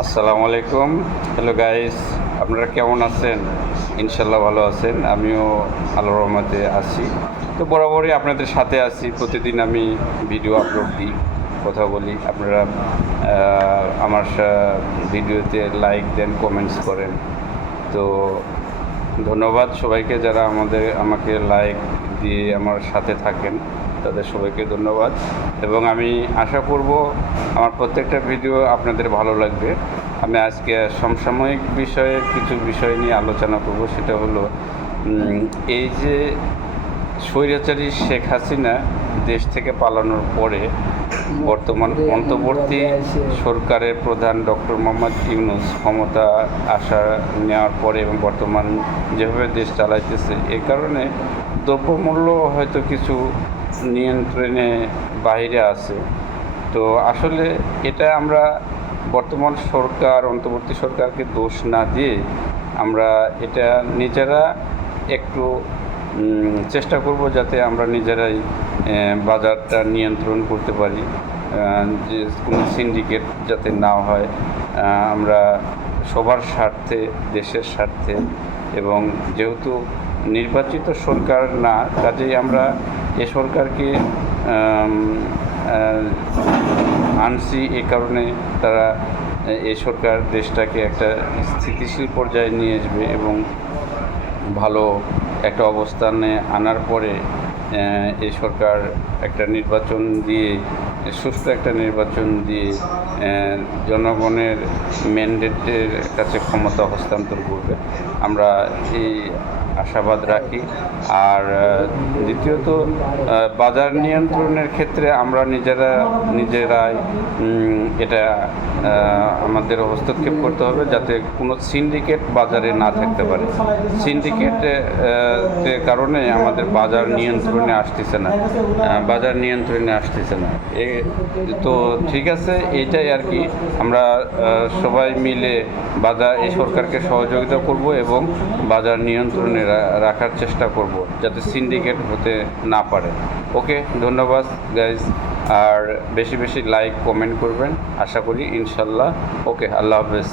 আসসালামু আলাইকুম। Hello guys, আপনারা কেমন আছেন? ইনশাল্লাহ ভালো আছেন। আমিও আল্লাহর রহমতে আছি। তো বরাবরই আপনাদের সাথে আছি। প্রতিদিন আমি ভিডিও আপলোড দিই, কথা বলি। আপনারা আমার ভিডিওতে লাইক দেন, কমেন্টস করেন। তো ধন্যবাদ সবাইকে যারা আমাকে লাইক দিয়ে আমার সাথে থাকেন, তাদের সবাইকে ধন্যবাদ। এবং আমি আশা করব আমার প্রত্যেকটা ভিডিও আপনাদের ভালো লাগবে। আমি আজকে সমসাময়িক কিছু বিষয় নিয়ে আলোচনা করব। সেটা হলো এই যে স্বৈরাচারী শেখ হাসিনা দেশ থেকে পালানোর পরে বর্তমান অন্তর্বর্তী সরকারের প্রধান ডক্টর মোহাম্মদ ইউনূস ক্ষমতা নেওয়ার পরে এবং বর্তমান যেভাবে দেশ চালাইতেছে, এই কারণে দ্রব্যমূল্য হয়তো কিছু নিয়ন্ত্রণে বাইরে আছে। তো আসলে এটা আমরা বর্তমান অন্তর্বর্তী সরকারকে দোষ না দিয়ে আমরা এটা নিজেরা একটু চেষ্টা করব যাতে আমরা নিজেরাই বাজারটা নিয়ন্ত্রণ করতে পারি, যে কোনো সিন্ডিকেট যাতে না হয়। আমরা সবার স্বার্থে, দেশের স্বার্থে, এবং যেহেতু নির্বাচিত সরকার না, কাজেই আমরা এ সরকারকে আনছি। এ কারণে তারা এই সরকার দেশটাকে একটা স্থিতিশীল পর্যায়ে নিয়ে আসবে এবং ভালো একটা অবস্থানে আনার পরে এই সরকার একটা নির্বাচন দিয়ে, সুষ্ঠু একটা নির্বাচন দিয়ে জনগণের ম্যান্ডেটের কাছে ক্ষমতা হস্তান্তর করবে, আমরা এই আশাবাদ রাখি। আর দ্বিতীয়ত, বাজার নিয়ন্ত্রণের ক্ষেত্রে আমরা নিজেরাই এটা আমাদের হস্তক্ষেপ করতে হবে, যাতে কোনো সিন্ডিকেট বাজারে না থাকতে পারে। সিন্ডিকেটের কারণে আমাদের বাজার নিয়ন্ত্রণে আসতেছে না। তো ঠিক আছে, এইটাই আর কি। আমরা সবাই মিলে এই সরকারকে সহযোগিতা করব এবং বাজার নিয়ন্ত্রণে রাখার চেষ্টা করব, যাতে সিন্ডিকেট হতে না পারে। ওকে, ধন্যবাদ গাইজ। আর বেশি বেশি লাইক, কমেন্ট করবেন, আশা করি ইনশাল্লাহ। ওকে, আল্লাহ হাফেজ।